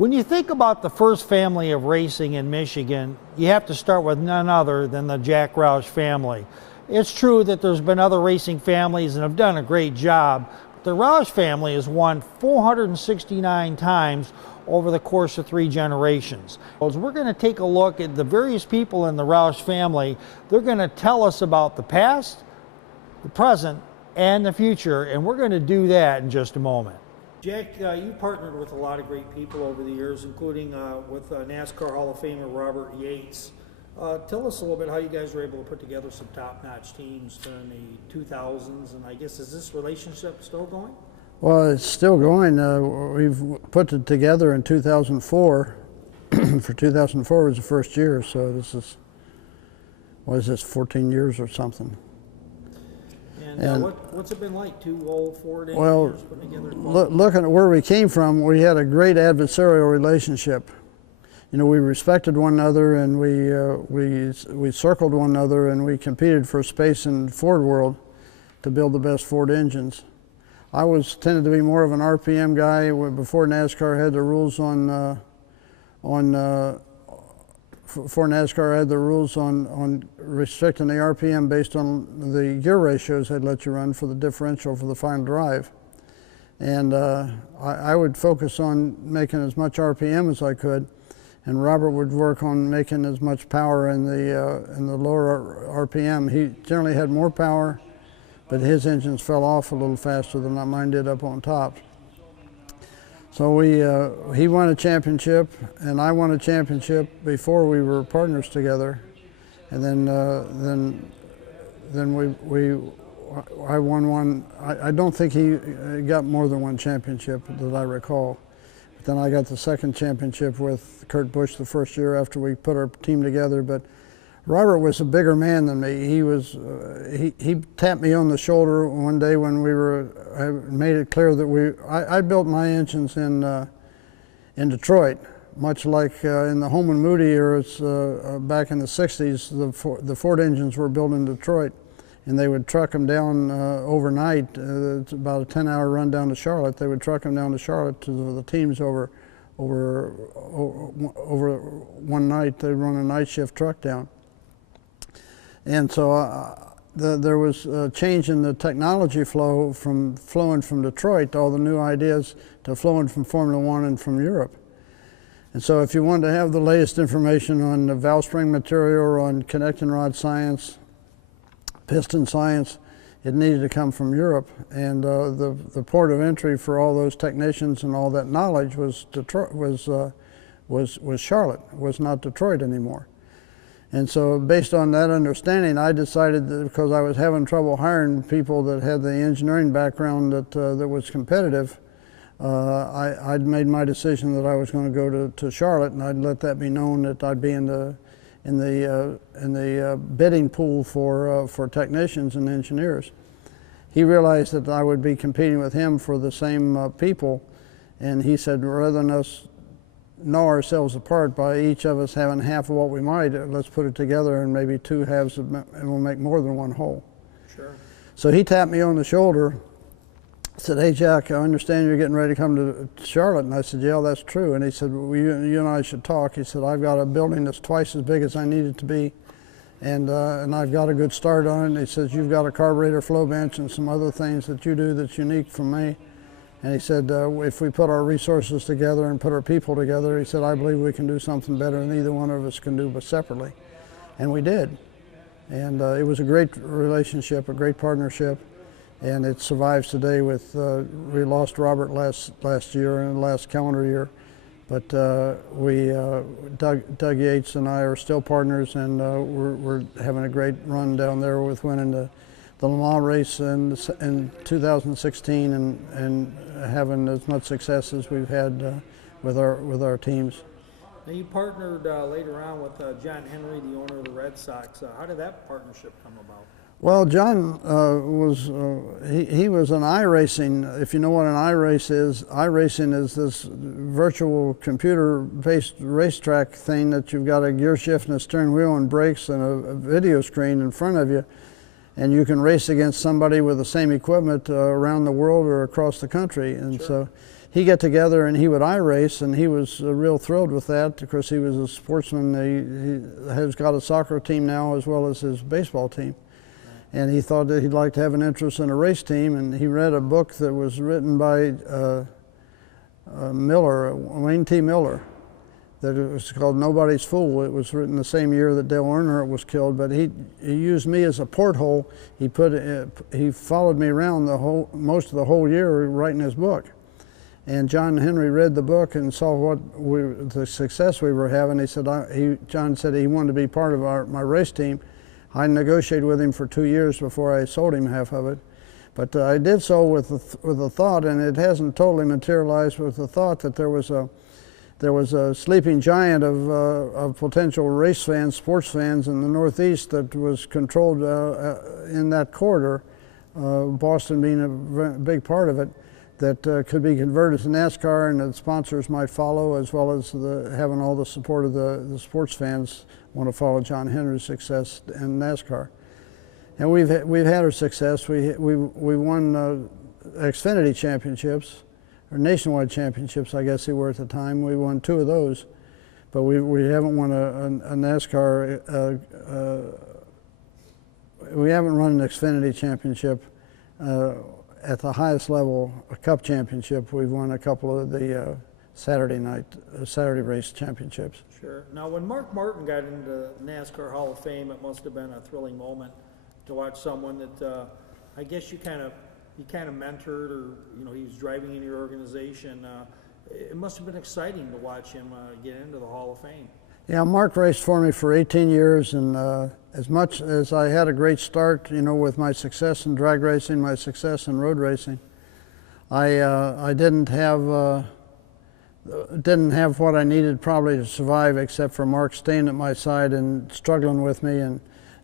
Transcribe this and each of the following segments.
When you think about the first family of racing in Michigan, you have to start with none other than the Jack Roush family. It's true that there's been other racing families and have done a great job, but the Roush family has won 469 times over the course of 3 generations. As we're going to take a look at the various people in the Roush family, they're going to tell us about the past, the present, and the future, and we're going to do that in just a moment. Jack, you partnered with a lot of great people over the years, including with NASCAR Hall of Famer Robert Yates. Tell us a little bit how you guys were able to put together some top-notch teams during the 2000s, and I guess, is this relationship still going? Well, it's still going. We've put it together in 2004. For 2004 was the first year, so this is, what is this, 14 years or something. And what's it been like, 2 old Ford engineers well, putting together? Looking at where we came from, we had a great adversarial relationship. You know, we respected one another, and we circled one another, and we competed for space in Ford world to build the best Ford engines. I tended to be more of an RPM guy. Before NASCAR had the rules before NASCAR had the rules on restricting the RPM based on the gear ratios they'd let you run for the differential for the final drive. And I would focus on making as much RPM as I could, and Robert would work on making as much power in the lower RPM. He generally had more power, but his engines fell off a little faster than mine did up on top. So he won a championship, and I won a championship before we were partners together, and then I won one. I don't think he got more than one championship that I recall. But then I got the second championship with Kurt Busch the first year after we put our team together. But Robert was a bigger man than me. He tapped me on the shoulder one day when I made it clear that I built my engines in Detroit, much like in the Holman Moody years back in the 60s. The Ford engines were built in Detroit, and they would truck them down overnight. It's about a 10-hour run down to Charlotte. They would truck them down to Charlotte to the teams over one night. They'd run a night shift truck down. And so there was a change in the technology flow from flowing from Detroit, all the new ideas, to flowing from Formula One and from Europe. And so if you wanted to have the latest information on the valve spring material or on connecting rod science, piston science, it needed to come from Europe. And the port of entry for all those technicians and all that knowledge was Detroit, was Charlotte, was not Detroit anymore. And so based on that understanding, I decided that because I was having trouble hiring people that had the engineering background that was competitive, I'd made my decision that I was going to go to Charlotte, and I'd let that be known that I'd be in the bidding pool for technicians and engineers. He realized that I would be competing with him for the same people, and he said, rather than us gnaw ourselves apart by each of us having half of what we might, let's put it together, and maybe 2 halves and we'll make more than 1 whole. Sure. So he tapped me on the shoulder, said, "Hey Jack, I understand you're getting ready to come to Charlotte." And I said, "Yeah, that's true." And he said, "Well, you and I should talk." He said, "I've got a building that's twice as big as I need it to be, and I've got a good start on it." And he says, "You've got a carburetor flow bench and some other things that you do that's unique from me." And he said, if we put our resources together and put our people together, he said, "I believe we can do something better than either one of us can do but separately." And we did. And it was a great relationship, a great partnership, and it survives today with, we lost Robert last year and last calendar year, but Doug Yates and I are still partners, and we're having a great run down there with winning the Le Mans race in 2016 and having as much success as we've had with our teams. Now you partnered later on with John Henry, the owner of the Red Sox. How did that partnership come about? Well, John he was an iRacing. If you know what an iRacing is this virtual-computer-based racetrack thing that you've got a gear shift and a steering wheel and brakes and a video screen in front of you, and you can race against somebody with the same equipment around the world or across the country. And sure. So he'd get together and he would iRace, and he was real thrilled with that because he was a sportsman. He has got a soccer team now as well as his baseball team. And he thought that he'd like to have an interest in a race team, and he read a book that was written by Wayne T. Miller, that it was called Nobody's Fool. It was written the same year that Dale Earnhardt was killed, but he used me as a porthole. He followed me around most of the whole year writing his book. And John Henry read the book and saw the success we were having. He said, John said he wanted to be part of my race team. I negotiated with him for 2 years before I sold him half of it. But I did so with the thought, and it hasn't totally materialized, with the thought that there was a sleeping giant of potential race fans, sports fans in the Northeast that was controlled in that corridor, Boston being a big part of it, that could be converted to NASCAR, and the sponsors might follow, as well as having all the support of the sports fans want to follow John Henry's success in NASCAR. And we've had our success. We won Xfinity championships, or nationwide championships, I guess they were at the time. We won 2 of those, but we haven't won a NASCAR. We haven't run an Xfinity championship at the highest level, a Cup championship. We've won a couple of the Saturday race championships. Sure. Now, when Mark Martin got into NASCAR Hall of Fame, it must have been a thrilling moment to watch someone that I guess you kind of mentored, or he was driving in your organization. It must have been exciting to watch him get into the Hall of Fame. Yeah, Mark raced for me for 18 years, and as much as I had a great start, with my success in drag racing, my success in road racing, I didn't have what I needed probably to survive, except for Mark staying at my side and struggling with me and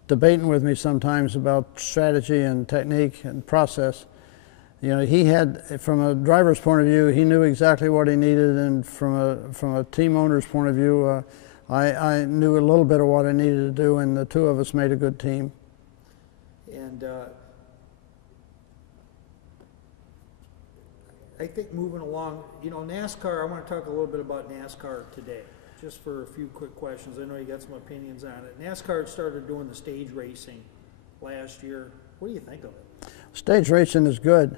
debating with me sometimes about strategy and technique and process. He had, from a driver's point of view, he knew exactly what he needed, and from a team owner's point of view, I knew a little bit of what I needed to do, and the 2 of us made a good team. And I think moving along, NASCAR, I want to talk a little bit about NASCAR today, just for a few quick questions. I know you got some opinions on it. NASCAR started doing the stage racing last year. What do you think of it? Stage racing is good.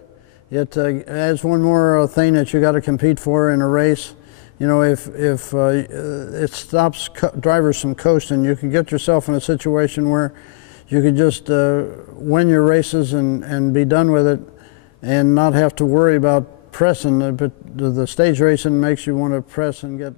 It adds one more thing that you got to compete for in a race. If it stops drivers from coasting, you can get yourself in a situation where you could just win your races and be done with it, and not have to worry about pressing. But the stage racing makes you want to press and get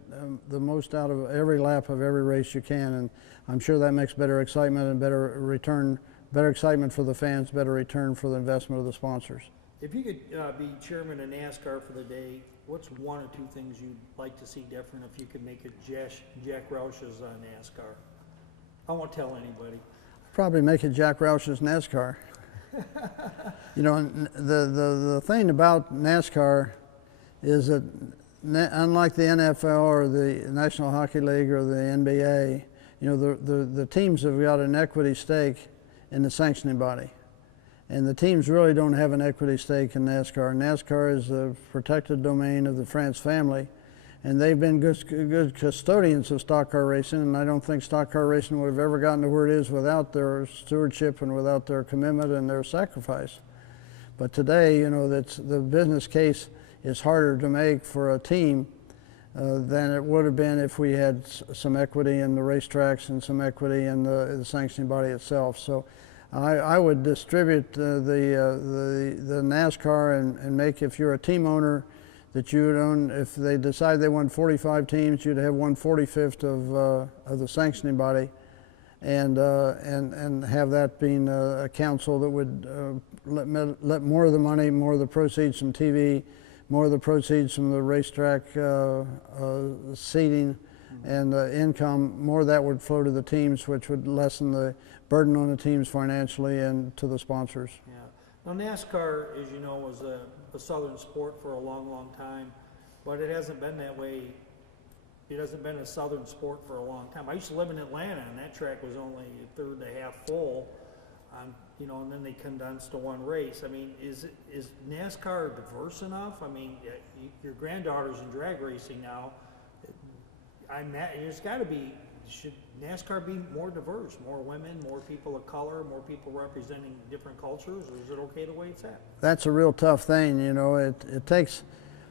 the most out of every lap of every race you can, and I'm sure that makes better excitement and better return, better excitement for the fans, better return for the investment of the sponsors. If you could be chairman of NASCAR for the day, what's 1 or 2 things you'd like to see different if you could make it Jack Roush's NASCAR? I won't tell anybody. Probably make it Jack Roush's NASCAR. The thing about NASCAR is that unlike the NFL or the National Hockey League or the NBA, the teams have got an equity stake in the sanctioning body. And the teams really don't have an equity stake in NASCAR. NASCAR is a protected domain of the France family, and they've been good custodians of stock car racing, and I don't think stock car racing would have ever gotten to where it is without their stewardship and without their commitment and their sacrifice. But today, the business case is harder to make for a team than it would have been if we had some equity in the racetracks and some equity in the sanctioning body itself. So I would distribute the NASCAR and make, if you're a team owner, that you would own, if they decide they want 45 teams, you'd have 1/45 of the sanctioning body, and have that being a council that would let more of the money, more of the proceeds from TV, more of the proceeds from the racetrack seating and income, more of that would flow to the teams, which would lessen the burden on the teams financially and to the sponsors. Yeah. Now, NASCAR, as you know, was a southern sport for a long, long time, but it hasn't been that way. It hasn't been a southern sport for a long time. I used to live in Atlanta, and that track was only a third and a half full. you know, and then they condense to one race. I mean, is NASCAR diverse enough? I mean, your granddaughter's in drag racing now. There's got to be. Should NASCAR be more diverse, more women, more people of color, more people representing different cultures, or is it okay the way it's at? That's a real tough thing, you know. It takes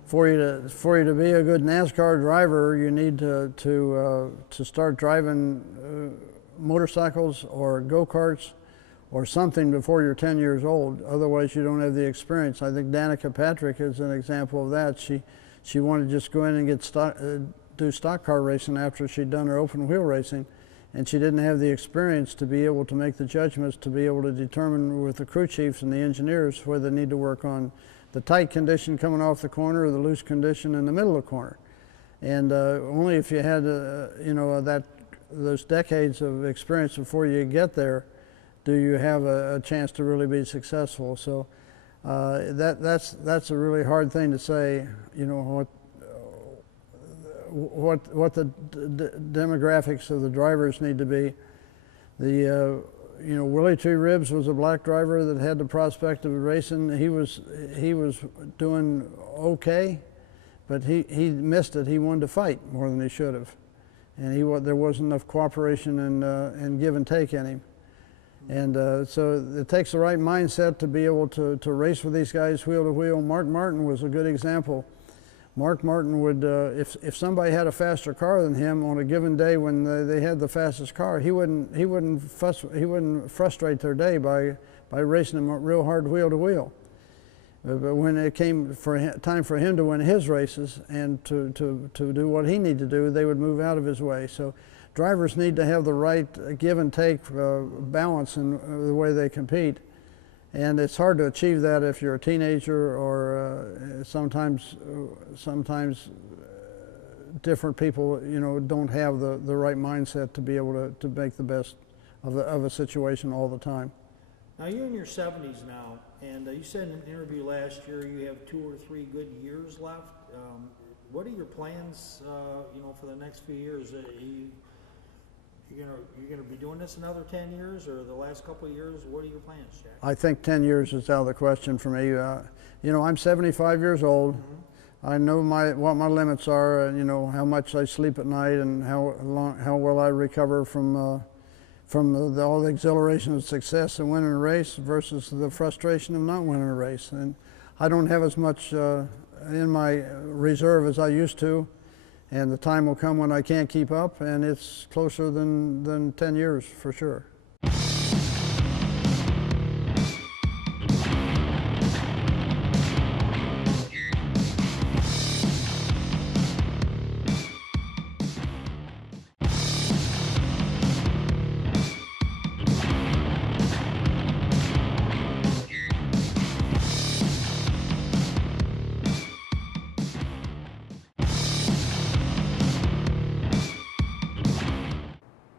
for you to be a good NASCAR driver, you need to start driving motorcycles or go-karts or something before you're 10 years old. Otherwise, you don't have the experience. I think Danica Patrick is an example of that. She wanted to just go in and get do stock car racing after she'd done her open wheel racing, and she didn't have the experience to be able to make the judgments, to be able to determine with the crew chiefs and the engineers whether they need to work on the tight condition coming off the corner or the loose condition in the middle of the corner. And only if you had you know, those decades of experience before you get there do you have a chance to really be successful. So that's a really hard thing to say, you know, what the demographics of the drivers need to be. You know, Willie Tree Ribs was a black driver that had the prospect of racing. He was doing okay, but he missed it. He wanted to fight more than he should have, and there wasn't enough cooperation and give and take in him. And so it takes the right mindset to be able to race with these guys wheel to wheel. Mark Martin was a good example. Mark Martin would, if somebody had a faster car than him on a given day when they had the fastest car, he wouldn't frustrate their day by racing them real hard wheel to wheel. But when it came time for him to win his races and to do what he needed to do, they would move out of his way. So drivers need to have the right give and take balance in the way they compete. And it's hard to achieve that if you're a teenager, or sometimes different people, you know, don't have the right mindset to be able to make the best of a situation all the time. Now you're in your 70s now, and you said in an interview last year you have 2 or 3 good years left. What are your plans, you know, for the next few years? You're gonna be doing this another 10 years, or the last couple of years? What are your plans, Jack? I think 10 years is out of the question for me. You know, I'm 75 years old. Mm-hmm. I know what my limits are. You know, how much I sleep at night and how well I recover from all the exhilaration of success and winning a race versus the frustration of not winning a race. And I don't have as much in my reserve as I used to. And the time will come when I can't keep up, and it's closer than 10 years for sure.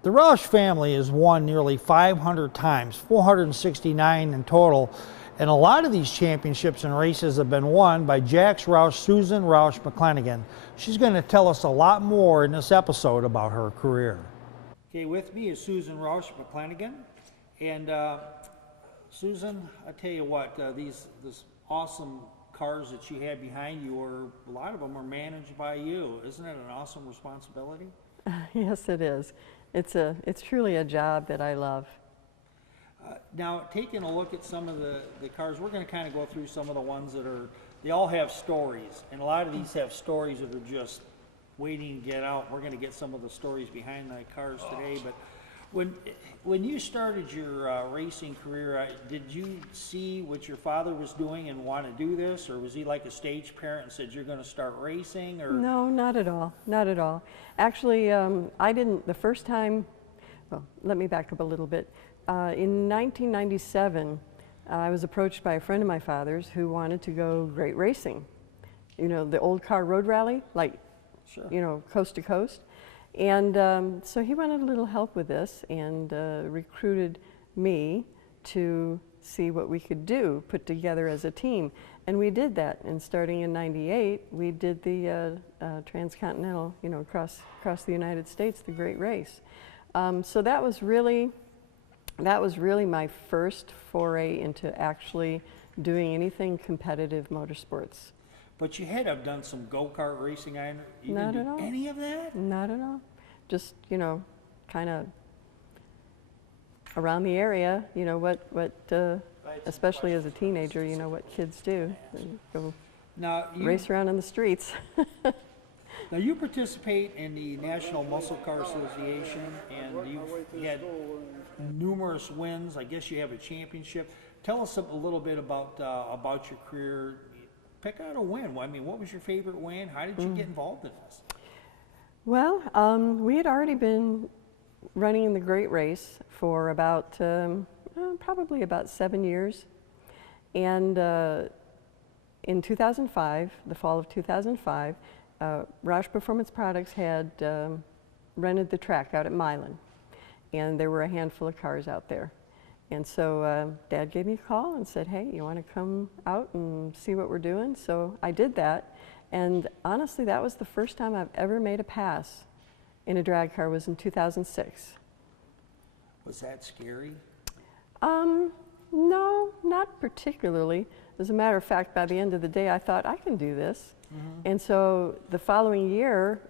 The Roush family has won nearly 500 times, 469 in total, and a lot of these championships and races have been won by Jack's Roush, Susan Roush McCleneghan. She's going to tell us a lot more in this episode about her career. Okay, with me is Susan Roush McCleneghan, and Susan, I tell you what, these awesome cars that you have behind you, a lot of them are managed by you. Isn't it an awesome responsibility? Yes, it is. It's truly a job that I love. Now, taking a look at some of the cars, we're going to kind of go through some of the ones that they all have stories, and a lot of these have stories that are just waiting to get out. We're going to get some of the stories behind the cars today, but when you started your racing career, did you see what your father was doing and want to do this, or was he like a stage parent and said you're going to start racing? Or no, not at all, not at all. Actually, I didn't the first time. Well, let me back up a little bit. In 1997, I was approached by a friend of my father's who wanted to go great racing. You know, the old car road rally, like, sure, you know, coast to coast. And so he wanted a little help with this and recruited me to see what we could do, put together as a team. And we did that. And starting in '98, we did the transcontinental, you know, across the United States, the Great Race. So that was really that was really my first foray into actually doing anything competitive motorsports. But you had to have done some go-kart racing. You Not didn't at all. do any of that? Not at all. Just, you know, kind of around the area, you know, especially as a teenager, you know what kids do. They go Now, race around in the streets. now you participate in the National Muscle Car Association, and you've had numerous wins. I guess you have a championship. Tell us a little bit about your career. Pick out a win. I mean, what was your favorite win? How did you get involved in this? Well, we had already been running in the Great Race for about, probably about 7 years. And in 2005, the fall of 2005, Roush Performance Products had rented the track out at Milan. And there were a handful of cars out there. And so Dad gave me a call and said, hey, you want to come out and see what we're doing? So I did that. And honestly, that was the first time I've ever made a pass in a drag car, was in 2006. Was that scary? No, not particularly. As a matter of fact, by the end of the day, I thought, I can do this. And so the following year,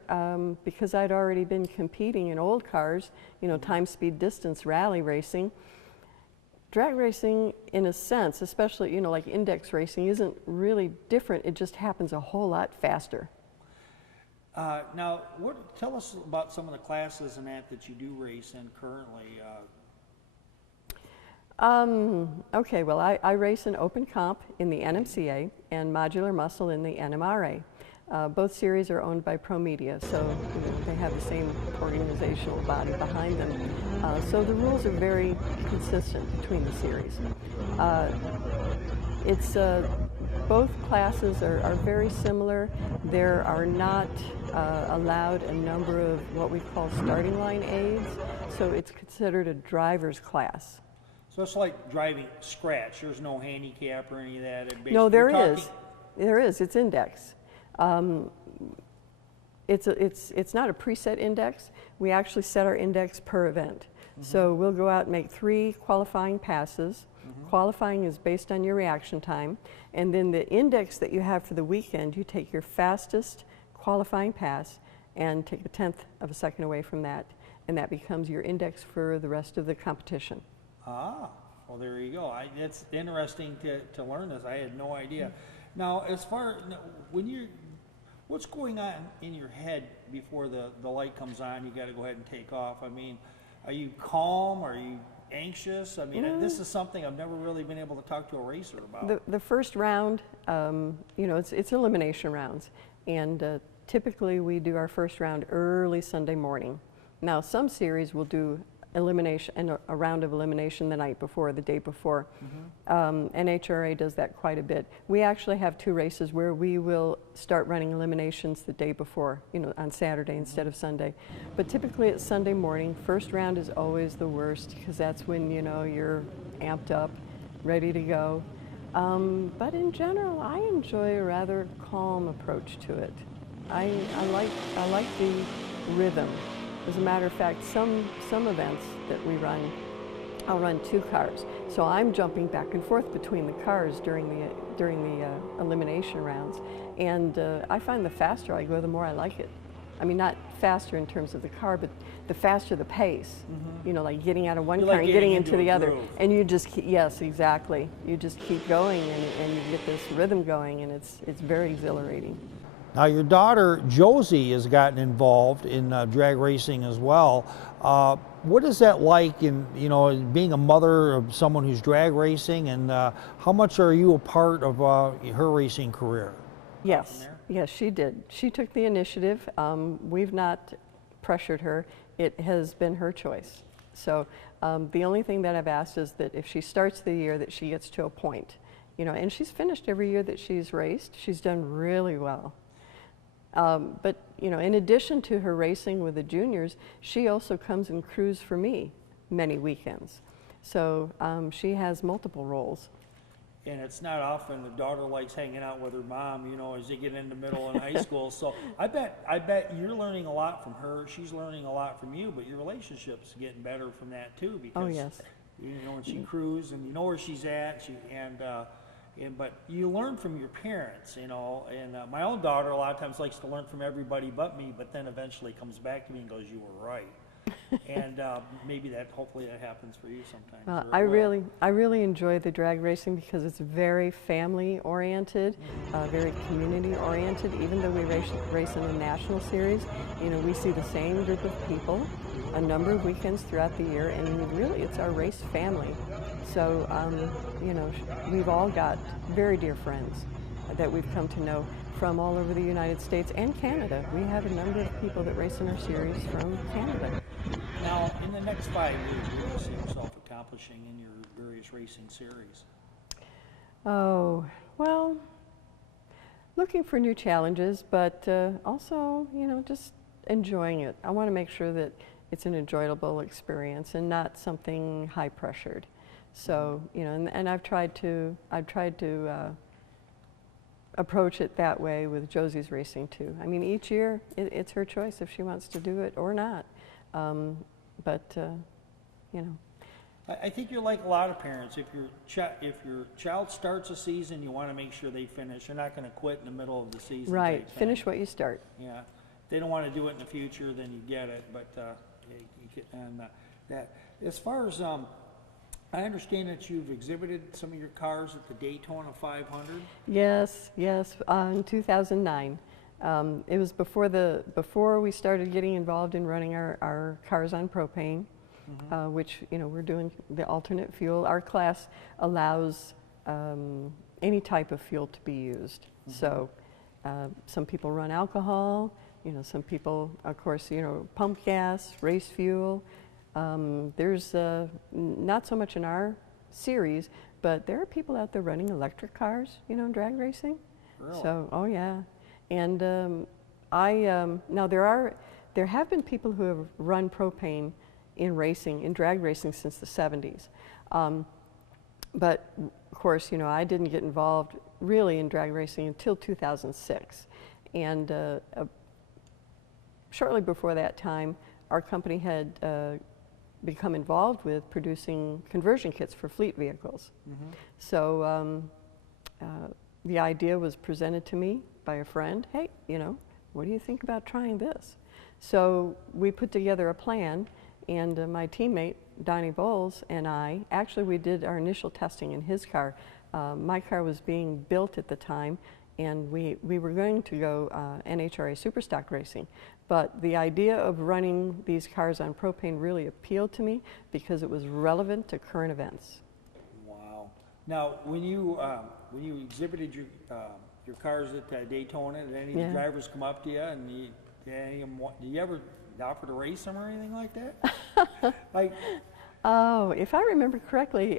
because I'd already been competing in old cars, you know, time, speed, distance, rally racing, drag racing, in a sense, especially, you know, like index racing, isn't really different. It just happens a whole lot faster. Now, tell us about some of the classes and that you do race in currently. Okay, well, I race in open comp in the NMCA and modular muscle in the NMRA. Both series are owned by Pro Media, so you know, they have the same organizational body behind them. So the rules are very consistent between the series. Both classes are very similar. There are not allowed a number of what we call starting line aids, so it's considered a driver's class. So it's like driving scratch. There's no handicap or any of that. No, there is. There is. It's index. It's not a preset index. We actually set our index per event. So we'll go out and make 3 qualifying passes. Qualifying is based on your reaction time. And then the index that you have for the weekend, you take your fastest qualifying pass and take a 1/10 of a second away from that. And that becomes your index for the rest of the competition. Ah, well, there you go. It's interesting to learn this. I had no idea. Now, as far what's going on in your head before the light comes on? You got to go ahead and take off. I mean, are you calm? Are you anxious? I mean, this is something I've never really been able to talk to a racer about. The first round, you know, it's elimination rounds, and typically we do our first round early Sunday morning. Now, some series will do elimination and a round of elimination the night before, the day before. NHRA does that quite a bit. We actually have 2 races where we will start running eliminations the day before, you know, on Saturday instead of Sunday. But typically it's Sunday morning. First round is always the worst because that's when, you know, you're amped up, ready to go. But in general, I enjoy a rather calm approach to it. I like the rhythm. As a matter of fact, some events that we run, I'll run 2 cars. So I'm jumping back and forth between the cars during the elimination rounds. And I find the faster I go, the more I like it. I mean, not faster in terms of the car, but the faster the pace. You know, like getting out of one car and getting into the other. And you just keep, yes, exactly. You just keep going and you get this rhythm going, and it's very exhilarating. Now, your daughter Josie has gotten involved in drag racing as well. What is that like in, you know, being a mother of someone who's drag racing, and how much are you a part of her racing career? Yes, yes, she did. She took the initiative. We've not pressured her. It has been her choice. So the only thing that I've asked is that if she starts the year, that she gets to a point, you know, and she's finished every year that she's raced. She's done really well. But, you know, in addition to her racing with the juniors, she also comes and crews for me many weekends. So she has multiple roles. And it's not often the daughter likes hanging out with her mom, you know, as they get into middle and high school. So I bet you're learning a lot from her. She's learning a lot from you, but your relationship's getting better from that too, because oh, yes. You know, when she cruised, and you know where she's at. But you learn from your parents, you know. And my own daughter a lot of times likes to learn from everybody but me, but then eventually comes back to me and goes, "You were right." And maybe hopefully that happens for you sometimes. I really enjoy the drag racing because it's very family oriented, very community oriented. Even though we race in a national series, you know, we see the same group of people a number of weekends throughout the year, and really it's our race family. So, you know, we've all got very dear friends that we've come to know from all over the United States and Canada. We have a number of people that race in our series from Canada. Now, in the next 5 years, what do you see yourself accomplishing in your various racing series? Oh, well, looking for new challenges, but also, you know, just enjoying it. I want to make sure that it's an enjoyable experience and not something high pressured. So, you know, and I've tried to approach it that way with Josie's racing too. I mean, each year it's her choice if she wants to do it or not. You know. I think you're like a lot of parents. If your child starts a season, you want to make sure they finish. You're not going to quit in the middle of the season. Right. Finish what you start. Yeah. If they don't want to do it in the future, then you get it. But that as far as I understand that you've exhibited some of your cars at the Daytona 500. Yes, yes. In 2009. It was before we started getting involved in running our cars on propane, which, you know, we're doing the alternate fuel. Our class allows any type of fuel to be used. So some people run alcohol, you know, some people, of course, you know, pump gas, race fuel. There's not so much in our series, but there are people out there running electric cars, you know, in drag racing. Really? So, oh yeah. And now there have been people who have run propane in racing, in drag racing, since the 70s. But of course, you know, I didn't get involved really in drag racing until 2006. And shortly before that time, our company had become involved with producing conversion kits for fleet vehicles. So the idea was presented to me by a friend. Hey, you know, what do you think about trying this? So we put together a plan, and my teammate, Donnie Bowles, and I, actually we did our initial testing in his car. My car was being built at the time, and we were going to go NHRA Superstock racing. But the idea of running these cars on propane really appealed to me because it was relevant to current events. Wow. Now, when you exhibited your cars at Daytona, did any of the drivers come up to you and do you ever offer to race them or anything like that? Like, oh, if I remember correctly,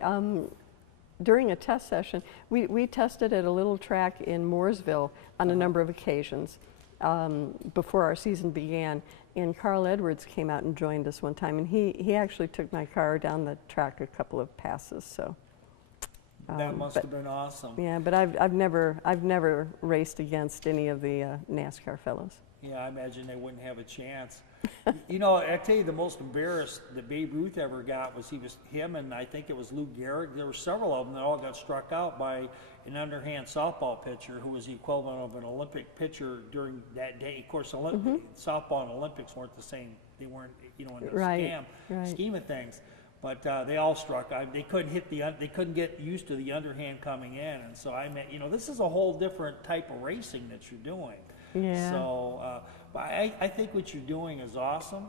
during a test session, we tested at a little track in Mooresville on a number of occasions before our season began. And Carl Edwards came out and joined us one time, and he actually took my car down the track a couple of passes. So that must have been awesome. Yeah, but I've never raced against any of the NASCAR fellows. Yeah, I imagine they wouldn't have a chance. You know, I tell you, the most embarrassed that Babe Ruth ever got was him and I think it was Lou Gehrig. There were several of them that all got struck out by an underhand softball pitcher who was the equivalent of an Olympic pitcher during that day. Of course, softball and Olympics weren't the same. They weren't, you know, in the scheme of things. But they all struck. They couldn't they couldn't get used to the underhand coming in, and so you know, this is a whole different type of racing that you're doing. Yeah. So, but I think what you're doing is awesome.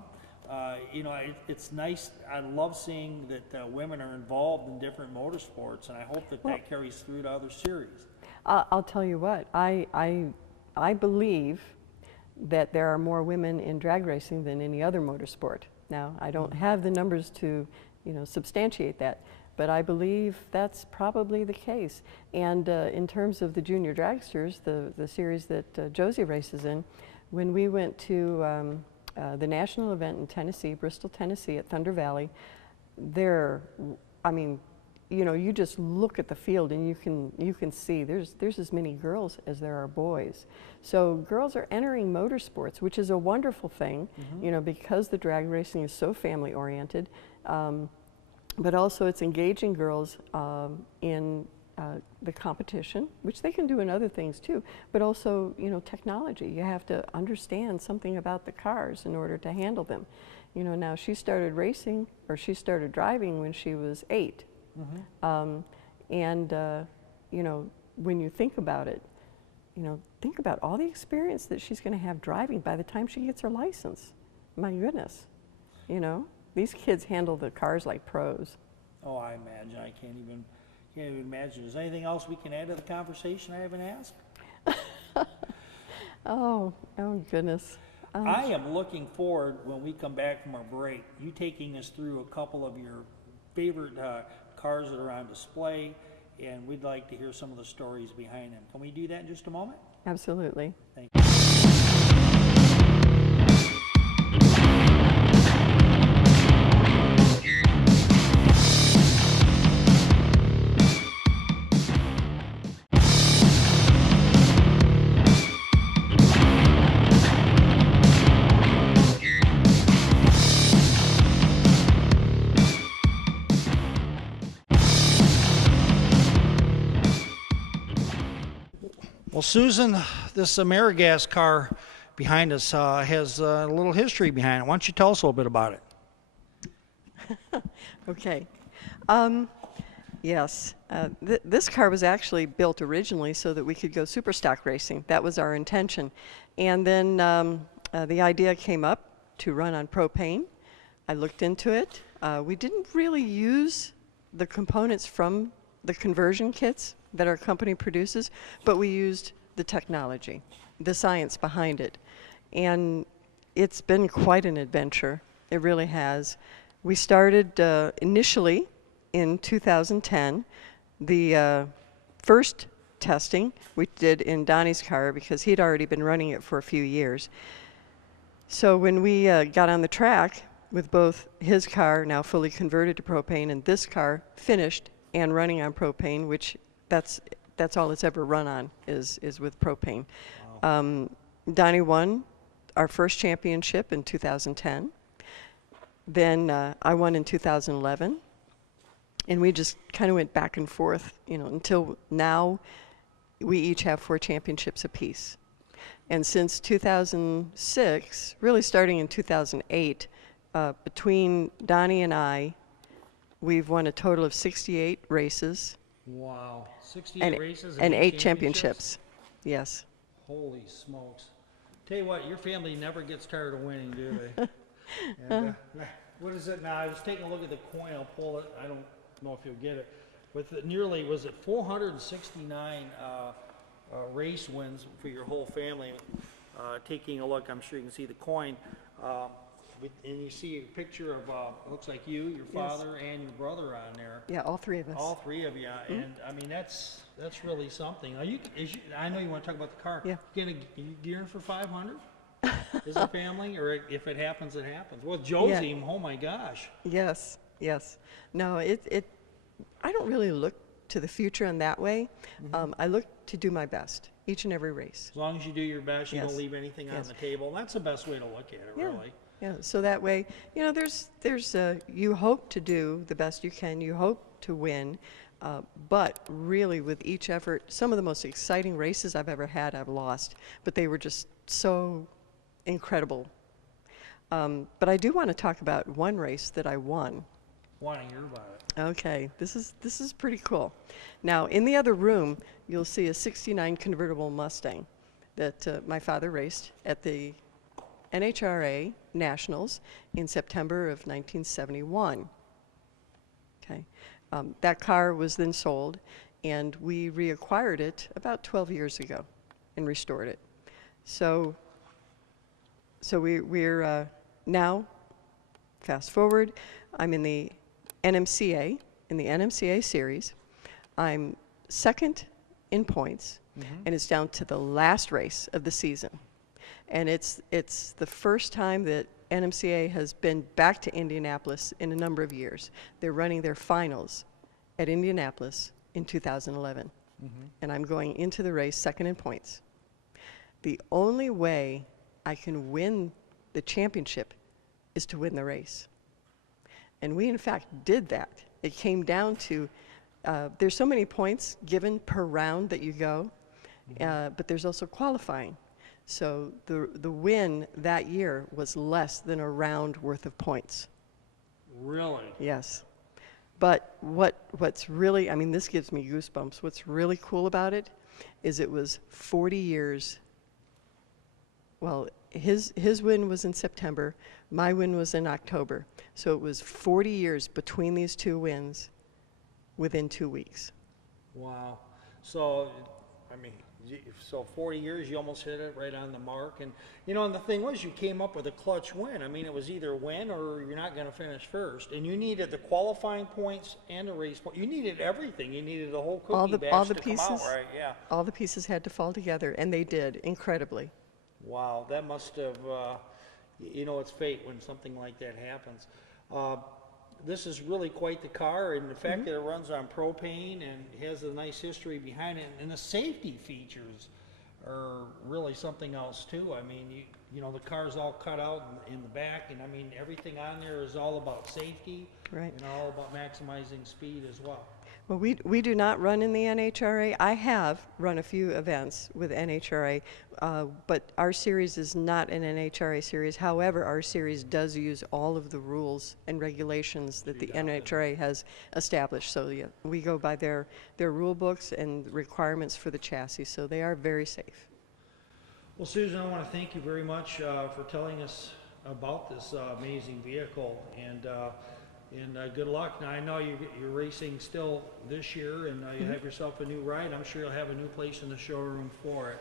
You know, it's nice. I love seeing that women are involved in different motorsports, and I hope that carries through to other series. I'll tell you what. I believe that there are more women in drag racing than any other motorsport. Now, I don't have the numbers to, you know, substantiate that, but I believe that's probably the case. And in terms of the junior dragsters, the series that Josie races in, when we went to the national event in Tennessee, Bristol, Tennessee, at Thunder Valley, I mean, you know, you just look at the field and you can see there's as many girls as there are boys. So girls are entering motorsports, which is a wonderful thing, you know, because the drag racing is so family oriented. but also it's engaging girls in the competition, which they can do in other things too, but also, you know, technology. You have to understand something about the cars in order to handle them. You know, now she started racing, or she started driving when she was 8. You know, when you think about it, you know, think about all the experience that she's going to have driving by the time she gets her license. My goodness, you know, these kids handle the cars like pros. Oh, I imagine. I can't even imagine. Is there anything else we can add to the conversation I haven't asked? Oh goodness. I am looking forward, when we come back from our break, you taking us through a couple of your favorite cars that are on display, and we'd like to hear some of the stories behind them. Can we do that in just a moment? Absolutely. Thank you. Well, Susan, this Amerigas car behind us has a little history behind it. Why don't you tell us a little bit about it? Okay. Yes, this car was actually built originally so that we could go super stock racing. That was our intention. And then the idea came up to run on propane. I looked into it. We didn't really use the components from the conversion kits that our company produces, but we used the technology, the science behind it. And it's been quite an adventure. It really has. We started initially in 2010. The first testing we did in Donnie's car because he'd already been running it for a few years. So when we got on the track with both his car, now fully converted to propane, and this car finished and running on propane, which that's all it's ever run on is with propane. Wow. Donnie won our first championship in 2010. Then I won in 2011, and we just kind of went back and forth, you know, until now. We each have 4 championships apiece. And since 2006, really starting in 2008, between Donnie and I, we've won a total of 68 races. Wow, 68 races and 8 championships. Yes. Holy smokes. Tell you what, your family never gets tired of winning, do they? And, what is it now? I was taking a look at the coin. I'll pull it. I don't know if you'll get it. With it nearly, was it 469 race wins for your whole family? Taking a look, I'm sure you can see the coin. And you see a picture of, it looks like you, your father, and your brother on there. Yeah, all 3 of us. All 3 of you. Mm-hmm. And I mean, that's really something. I know you want to talk about the car. Yeah. You gearing for 500 as a family? Or if it happens, it happens. Well, Josie, yeah. Oh my gosh. Yes, yes. No, I don't really look to the future in that way. Mm-hmm. I look to do my best each and every race. As long as you do your best, you yes. don't leave anything on the table. That's the best way to look at it, yeah. really. Yeah, so that way, you know, there's you hope to do the best you can, you hope to win, but really with each effort, some of the most exciting races I've ever had, I've lost, but they were just so incredible. But I do want to talk about one race that I won. Want to hear about it. Okay, this is pretty cool. Now, in the other room, you'll see a '69 convertible Mustang that my father raced at the NHRA Nationals in September of 1971. Okay, that car was then sold, and we reacquired it about 12 years ago and restored it. So we're now, fast forward, I'm in the NMCA series. I'm second in points, mm-hmm. and it's down to the last race of the season. And it's the first time that NMCA has been back to Indianapolis in a number of years. They're running their finals at Indianapolis in 2011. Mm-hmm. And I'm going into the race second in points. The only way I can win the championship is to win the race. And we, in fact, did that. It came down to, there's so many points given per round that you go, but there's also qualifying. So the win that year was less than a round worth of points. Really? Yes. But what's really, I mean, this gives me goosebumps. What's really cool about it is it was 40 years. Well, his win was in September. My win was in October. So it was 40 years between these two wins within 2 weeks. Wow. So, I mean, so 40 years, you almost hit it right on the mark. And, you know, and the thing was, you came up with a clutch win. I mean, it was either win or you're not going to finish first. And you needed the qualifying points and the race points. You needed everything. You needed the whole cookie batch to come out, right? Yeah. All the pieces had to fall together, and they did, incredibly. Wow, that must have, you know, it's fate when something like that happens. This is really quite the car, and the fact that it runs on propane and has a nice history behind it, and the safety features are really something else too. I mean, you know, the car's all cut out in the back, and I mean, everything on there is all about safety, right, and all about maximizing speed as well. Well, we do not run in the NHRA. I have run a few events with NHRA, but our series is not an NHRA series. However, our series does use all of the rules and regulations that the NHRA has established. So yeah, we go by their rule books and requirements for the chassis, so they are very safe. Well, Susan, I want to thank you very much for telling us about this amazing vehicle, and good luck. Now, I know you're racing still this year, and you have yourself a new ride. I'm sure you'll have a new place in the showroom for it.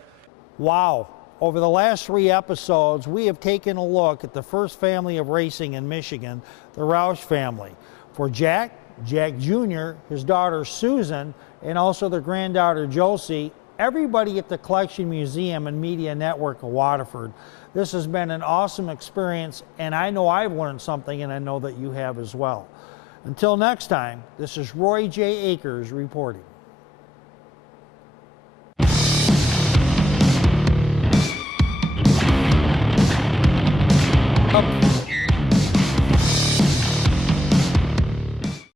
Wow. Over the last 3 episodes, we have taken a look at the first family of racing in Michigan, the Roush family. For Jack Jr., his daughter Susan, and also their granddaughter Josie, everybody at the Collection Museum and Media Network of Waterford. This has been an awesome experience, and I know I've learned something, and I know that you have as well. Until next time, this is Roy J. Akers reporting.